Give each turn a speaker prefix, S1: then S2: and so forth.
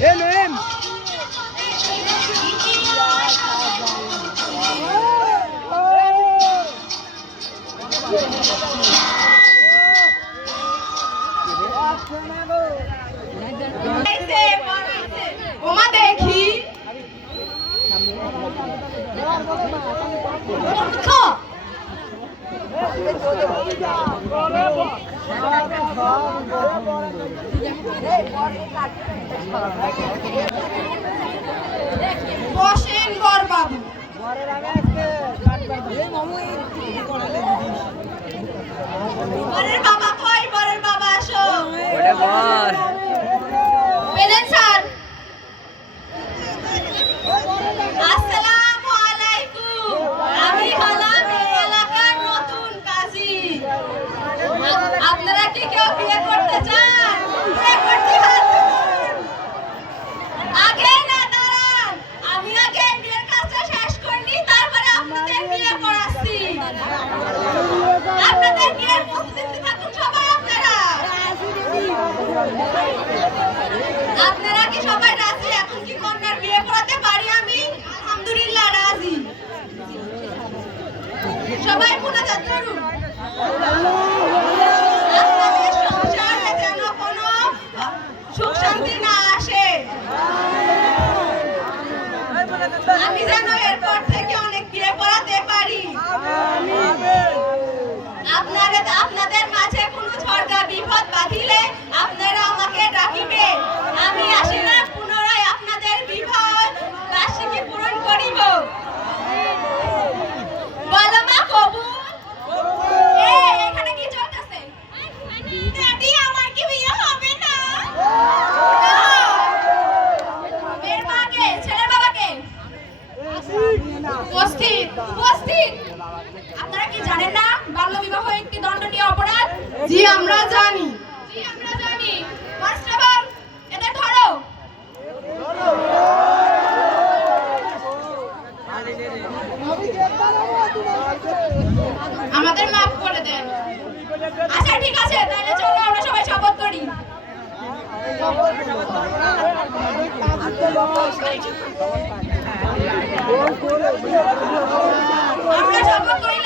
S1: A name
S2: ওমা দেখি খা। বসেন বরবাবু বরের বাবা সবাই মোনাজাত করুন যেন কোনো সুখ শান্তি না আসে। আমি যেন এরপর থেকে অনেক বিয়ে করাতে পারি। আপনারা আপনাদের মাঝে কোনো ঝড়গা বিপদ বাঁধিলে আপনারা আমাকে ডাকিবে আমি আসি না পুনরায় আপনাদের বিপদ বার্ষিকী পূরণ করিব বলো মা কবুল এই, এখানে কি চলতেছে ড্যাডি আমার কি বিয়ে হবে না না। মেয়ের মাকে ছেলের বাবাকে উপস্থিত উপস্থিত আপনারা কি জানেন না বাল্য বিবাহ একটি দণ্ডনীয় অপরাধ জি, আমরা জানি। জি, আমরা জানি। কনস্টেবল এদের ধরো। আমাদের মাফ করে দেন। আচ্ছা ঠিক আছে, তাহলে চলো আমরা সবাই শপথ করি। আমরা শপথ করিলাম